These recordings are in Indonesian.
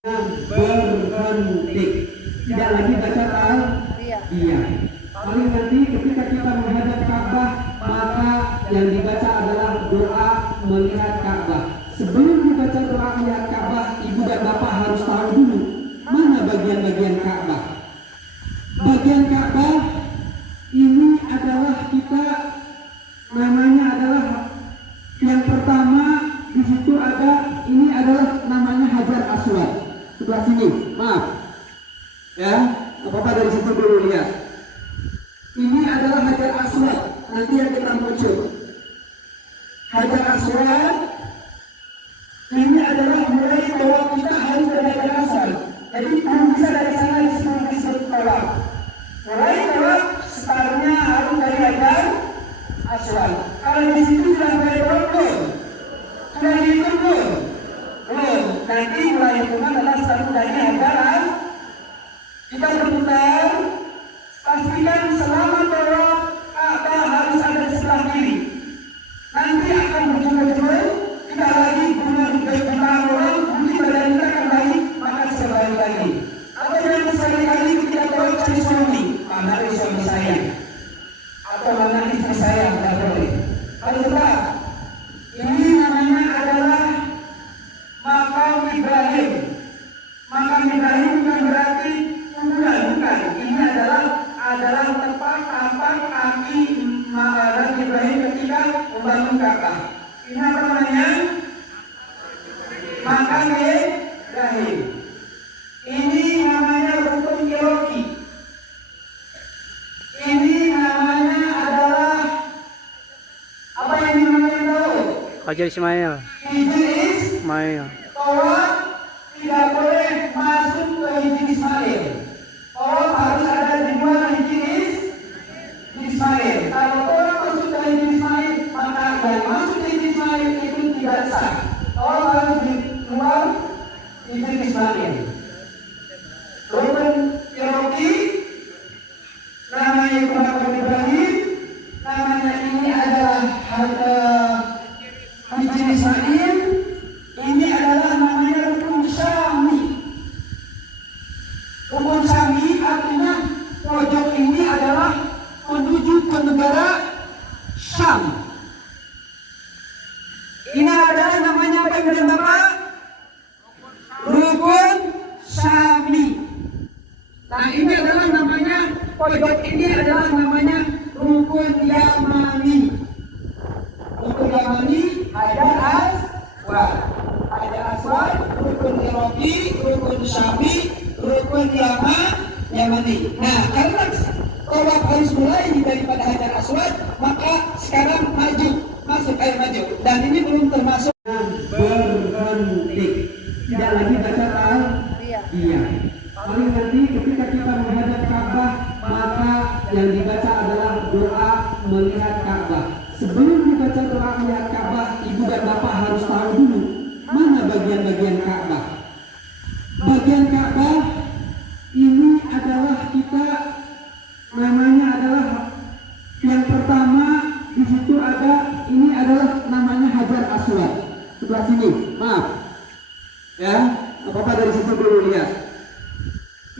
berhenti, tidak lagi baca iya. Paling nanti ketika kita menghadap Ka'bah, maka yang dibaca adalah doa melihat Ka'bah. Sebelum dibaca doa melihat Ka'bah, ibu dan bapak harus tahu dulu mana bagian-bagian Ka'bah. Bagian Ka'bah ini adalah kita namanya adalah yang pertama di situ ada, ini adalah namanya Hajar Aswad. Sebelah sini, maaf ya, apa-apa dari situ dulu lihat. Ini adalah Hajar Aswad, nanti yang kita muncul Hajar Aswad. Ini adalah mulai bahwa kita harus dari Hajar Aswad. Jadi belum bisa dari sana disebut tolak. Mulai tolak startnya harus dari Hajar Aswad. Kalau di situ sudah mulai rokok, sudah dihitung belum? Nanti mulai hitungan adalah satu dari Hajar Aswad. Kita berputar, pastikan selama tolak Ka'bah harus ada di sebelah kiri. Nanti akan berjumlah-jumlah, kita lagi dengan berputar orang, bumi badan kita kembali, maka sekali lagi. Atau yang sekali lagi kita tolak cari suami, mana suami saya, atau mana istri saya, tidak boleh. Kalau sebab ini namanya adalah makam Ibrahim. Makam Ibrahim bukan berarti kuburan, bukan. Ini adalah tempat tapak kaki makam Ibrahim ketika membangun Ka'bah. Ini apa namanya? Makam Ibrahim. Ini namanya rukun Qiroki. Ini namanya adalah apa yang namanya tahu? Hajar Ismail. Ismail. Tawaf tidak boleh masuk ke Hijri Ismail. Tawaf harus ada di luar Hijri Ismail. Kalau tawaf masuk ke Hijri Ismail, maka yang masuk ke Hijri Ismail itu tidak sah. Tawaf harus di luar Hijri Ismail. Rukun Qiroki namanya makam Ibrahim, namanya ini adalah Hijri Ismail. Ini adalah namanya rukun Syami. Rukun Syami artinya pojok ini adalah menuju ke negara Syam. Ini adalah namanya apa yang Bapak? Rukun Syami. Nah ini adalah namanya, pojok ini adalah namanya rukun Yamani. Rukun Yamani, Hajar Aswad. Hajar Aswad, rukun Qiroki, rukun Syami, rukun Yamani. Nah, karena tawaf harus mulai daripada Hajar Aswad, maka sekarang masuk air maju. Dan ini belum termasuk berhenti, tidak lagi baca iya. Paling nanti ketika kita menghadap Ka'bah, maka yang dibaca adalah doa melihat Ka'bah. Sebelum dibaca doa melihat Ka'bah, ibu dan bapak harus tahu dulu mana bagian-bagian Ka'bah. Bagian Ka'bah ini adalah kita namanya adalah yang pertama di situ ada, ini adalah namanya Hajar Aswad. Sebelah sini, maaf ya, apa-apa dari situ dulu lihat.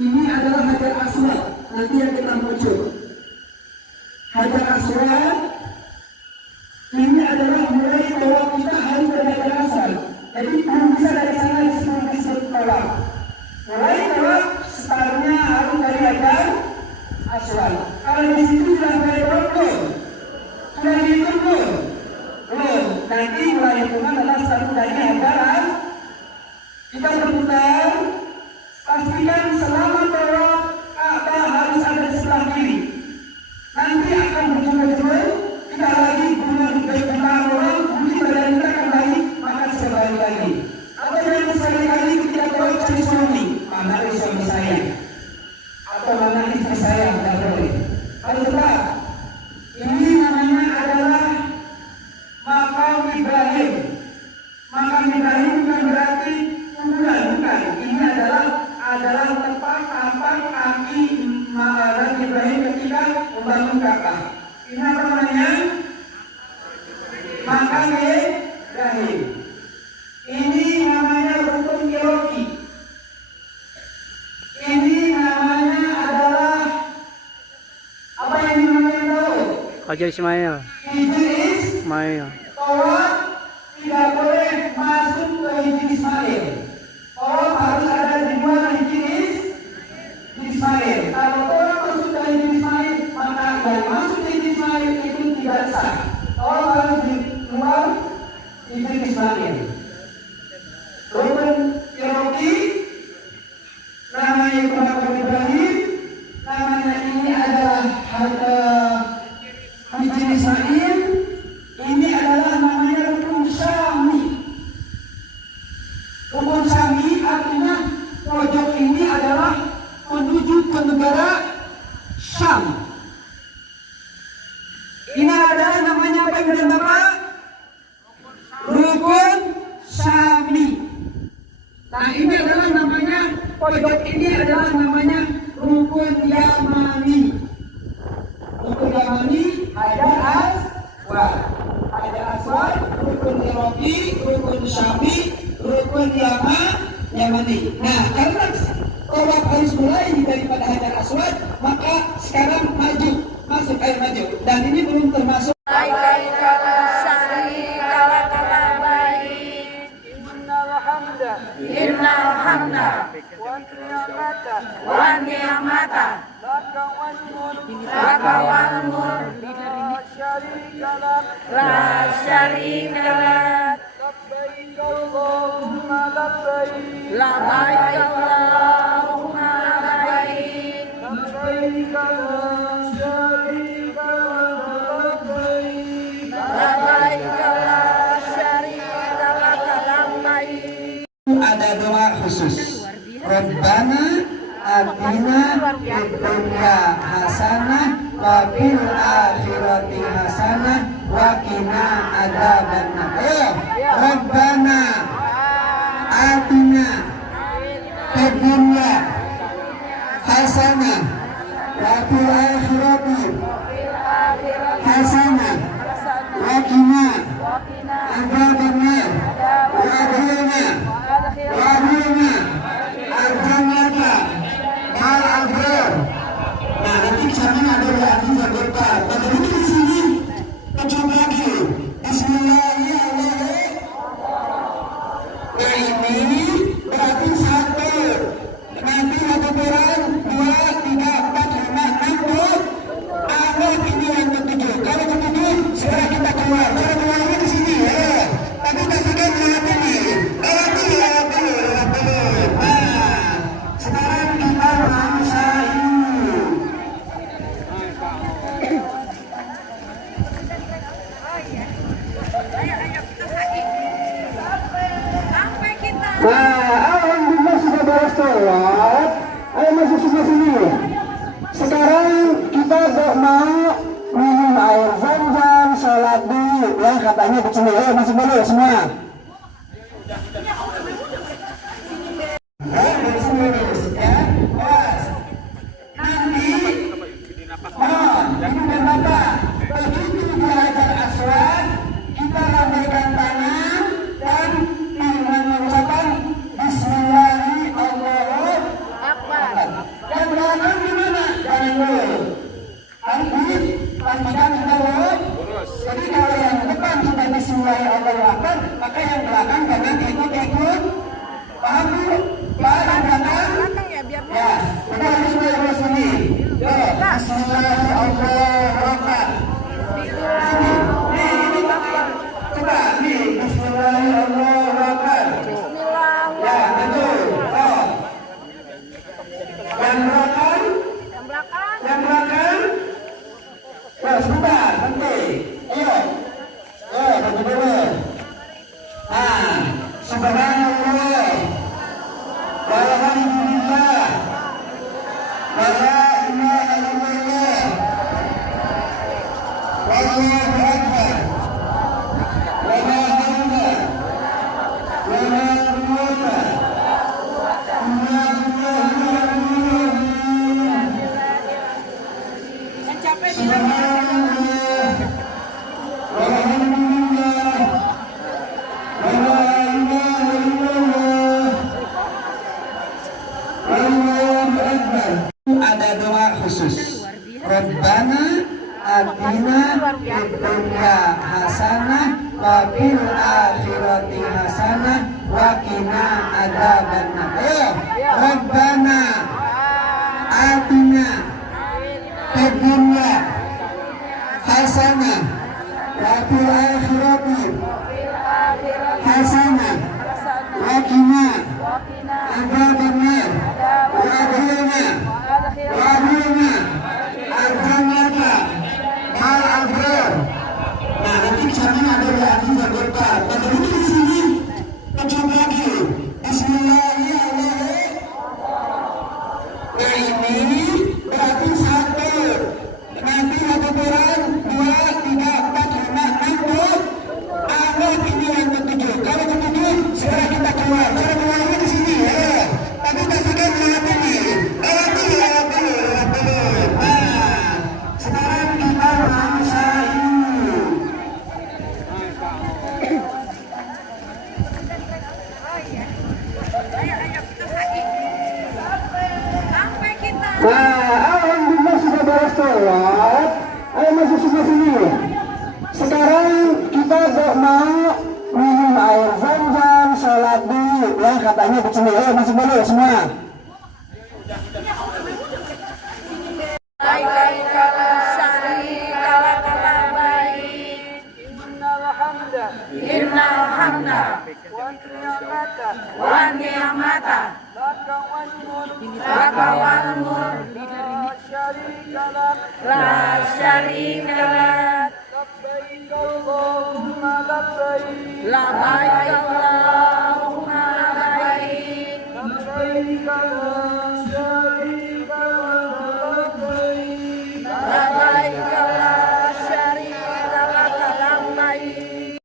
Ini adalah Hajar Aswad, nanti yang kita muncul Hajar Aswad. Ini adalah mulai bahwa kita harus dari Hajar Aswad. Jadi belum bisa dari sana disebut tolak. Mulai tolak startnya harus dari Hajar Aswad. Kalau di situ sudah mulai rokok, sudah dihitung belum? Nanti mulai hitungan adalah satu dari Hajar Aswad. Kita berputar, pastikan selama tolak Ka'bah harus ada di sebelah kiri. Nanti akan berjumlah-jumlah, kita lagi dengan berputar orang, bumi badan kita kembali, maka sekali lagi. Atau yang sekali lagi kita tolak cari suami, mana suami saya, atau mana istri saya, tidak boleh. Kalau sebab ini namanya adalah makam Ibrahim. Makam Ibrahim bukan berarti kuburan, bukan. Ini adalah tempat tapak Hajar Ismail. Ismail. Tolak tidak boleh masuk ke Hijri Ismail. Tolak harus ada di luar Hijri Ismail. Kalau tolak masuk ke Hijri Ismail, maka yang masuk ke Hijri Ismail itu tidak sah. Tolak harus di luar Hijri Ismail. Rukun Cherokee namanya Ibrahim Ibrahim, namanya ini adalah Hijri Ismail. Ini adalah namanya rukun Syami. Rukun Syami artinya pojok ini adalah menuju ke negara Syam. Ini adalah namanya apa yang Bapak? Rukun Syami. Nah ini adalah namanya pojok ini adalah namanya rukun Yamani. Rukun Yamani Hajar Aswad. Hajar Aswad, rukun Cherokee, rukun Syami, rukun Yamani. Nah karena tolak harus mulai daripada Hajar Aswad, maka sekarang masuk air maju. Dan ini belum termasuk. Innal hamda wa ni'mata laka wal mulk la syarika lak labbaik Allahumma labbaik labbaik la syarika lak labbaik. Ada doa khusus. Rabbana atina fid dunya hasanah wa fil akhirati hasanah wa qina adzabannar. Ayo, Rabbana atina fid dunya hasanah wa fil akhirati hasanah wa qina adzabannar. Wahina al-jannata al-abrar. Nah nanti sana ada doa berkah. Pada itu di sini coba lagi. Bismillahirrahmanirrahim. Nah ini berarti 1. Nanti ada orang 2, 3, 4, 5, 6, 7. Allah ini yang ketujuh. Kalau ketujuh segera kita keluar. Cara keluarnya di sini ya. Tapi pastikan lewat ini. Lewat ini. Sekarang kita bangsa ini. Nah, alhamdulillah sudah beres sholat. Ayo masuk sebelah sini. Sekarang kita mau minum air zam-zam, sholat dulu. Ya katanya di sini. Ayo masuk dulu semua. Kita lambaikan tangan dan mengucapkan Bismillahirrahmanirrahim. Dan belakang gimana? Jangan dulu. Harus pastikan dulu. Jadi kalau yang depan sudah Bismillahirrahmanirrahim, maka yang belakang jangan ikut. Paham dulu? Yang belakang? Ya, kita harus mulai sini. Bismillahirrahmanirrahim. Sini. Coba nih, Bismillahirrahmanirrahim. Ya, betul. Oh. Yang belakang? Yang belakang? Ya, sebentar, nanti. Ayo. Tunggu dulu. Nah, subhanallah. Walhamdulillah. Wala ilaha illallah. Wallahu akbar. Wala haula wala quwwata illa billah. Subhanallah. Walhamdulillah. Wala ilaha illallah. Wallahu akbar. Ada doa khusus. Rabbana atina fid dunya hasanah wa fil akhirati hasanah wa qina adzabannar. Ayo, Rabbana atina fid dunya hasanah wa fil akhirati hasanah wa qina adzabannar. Wa adkhilna al-jannata ma'al abrar. Nah, nanti di sana ada reaksi berdoa. Pada dulu di sini kecil lagi. Bismillahirrahmanirrahim. Nah, ini berarti 1. Nanti ada Quran 2, 3, 4, 5, 6, 7. Allah ini yang ketujuh. Kalau ketujuh, segera kita keluar. Cara keluarnya di sini ya. Tapi pastikan lihat ini. Lihat ini. Nah, sekarang kita bangsa ini. Nah, alhamdulillah sudah beres sholat. Ayo masuk sebelah sini. Sekarang kita mau minum air zam-zam, sholat dulu. Ya katanya di sini. Ayo masuk dulu semua. Innal hamda wa ni'mata laka wal mulk la syarika lak labbaik Allahumma labbaik